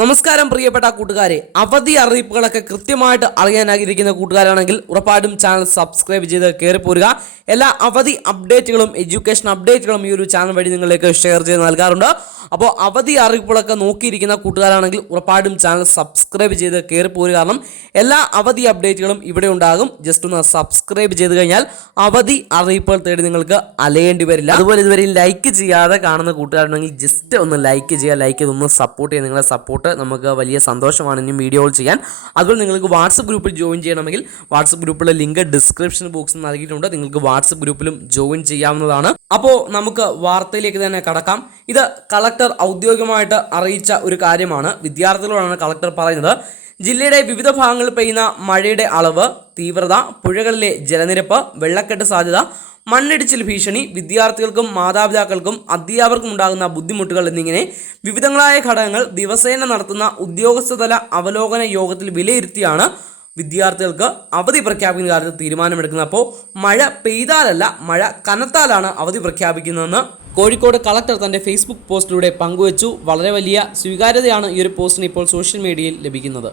നമസ്കാരം പ്രിയപ്പെട്ട കൂട്ടുകാരെ, അവധി അറിയിപ്പുകളൊക്കെ കൃത്യമായിട്ട് അറിയാൻ ആഗ്രഹിക്കുന്ന കൂട്ടുകാരാണെങ്കിൽ ഉറപ്പായിട്ടും ചാനൽ സബ്സ്ക്രൈബ് ചെയ്ത് കയറി പോരുക. എല്ലാ അവധി അപ്ഡേറ്റുകളും എഡ്യൂക്കേഷൻ അപ്ഡേറ്റുകളും ഈ ഒരു ചാനൽ വഴി നിങ്ങളിലേക്ക് ഷെയർ ചെയ്ത് നൽകാറുണ്ട്. അപ്പോൾ അവധി അറിയിപ്പുകളൊക്കെ നോക്കിയിരിക്കുന്ന കൂട്ടുകാരാണെങ്കിൽ ഉറപ്പായിട്ടും ചാനൽ സബ്സ്ക്രൈബ് ചെയ്ത് കയറി പോരുക. കാരണം എല്ലാ അവധി അപ്ഡേറ്റുകളും ഇവിടെ ഉണ്ടാകും. ജസ്റ്റ് ഒന്ന് സബ്സ്ക്രൈബ് ചെയ്ത് കഴിഞ്ഞാൽ അവധി അറിയിപ്പുകൾ തേടി നിങ്ങൾക്ക് അലയേണ്ടി വരില്ല. അതുപോലെ ഇതുവരെ ലൈക്ക് ചെയ്യാതെ കാണുന്ന കൂട്ടുകാരുണ്ടെങ്കിൽ ജസ്റ്റ് ഒന്ന് ലൈക്ക് ചെയ്യുക. ലൈക്ക് ചെയ്തൊന്ന് സപ്പോർട്ട് ചെയ്യുക. നിങ്ങളെ സപ്പോർട്ട് നമുക്ക് വലിയ സന്തോഷമാണ് ഇനിയും വീഡിയോകൾ ചെയ്യാൻ. അതുപോലെ നിങ്ങൾക്ക് വാട്സപ്പ് ഗ്രൂപ്പിൽ ജോയിൻ ചെയ്യണമെങ്കിൽ വാട്സപ്പ് ഗ്രൂപ്പിലെ ലിങ്ക് ഡിസ്ക്രിപ്ഷൻ ബോക്സിൽ നൽകിയിട്ടുണ്ട്. നിങ്ങൾക്ക് വാട്സപ്പ് ഗ്രൂപ്പിലും ജോയിൻ ചെയ്യാവുന്നതാണ്. അപ്പോൾ നമുക്ക് വാർത്തയിലേക്ക് തന്നെ കടക്കാം. ഇത് കളക്ടർ ഔദ്യോഗികമായിട്ട് അറിയിച്ച ഒരു കാര്യമാണ്. വിദ്യാർത്ഥികളോടാണ് കളക്ടർ പറയുന്നത്. ജില്ലയുടെ വിവിധ ഭാഗങ്ങളിൽ പെയ്യുന്ന മഴയുടെ അളവ്, തീവ്രത, പുഴകളിലെ ജലനിരപ്പ്, വെള്ളക്കെട്ട് സാധ്യത, മണ്ണിടിച്ചിൽ ഭീഷണി, വിദ്യാർത്ഥികൾക്കും മാതാപിതാക്കൾക്കും അധ്യാപകർക്കും ഉണ്ടാകുന്ന ബുദ്ധിമുട്ടുകൾ എന്നിങ്ങനെ വിവിധങ്ങളായ ഘടകങ്ങൾ ദിവസേന നടത്തുന്ന ഉദ്യോഗസ്ഥതല അവലോകന യോഗത്തിൽ വിലയിരുത്തിയാണ് വിദ്യാർത്ഥികൾക്ക് അവധി പ്രഖ്യാപിക്കുന്ന കാര്യത്തിൽ തീരുമാനമെടുക്കുന്നത്. അപ്പോൾ മഴ പെയ്താലല്ല, മഴ കനത്താലാണ് അവധി പ്രഖ്യാപിക്കുന്നതെന്ന് കോഴിക്കോട് കളക്ടർ തൻ്റെ ഫേസ്ബുക്ക് പോസ്റ്റിലൂടെ പങ്കുവച്ചു. വളരെ വലിയ സ്വീകാര്യതയാണ് ഈ ഒരു പോസ്റ്റിന് ഇപ്പോൾ സോഷ്യൽ മീഡിയയിൽ ലഭിക്കുന്നത്.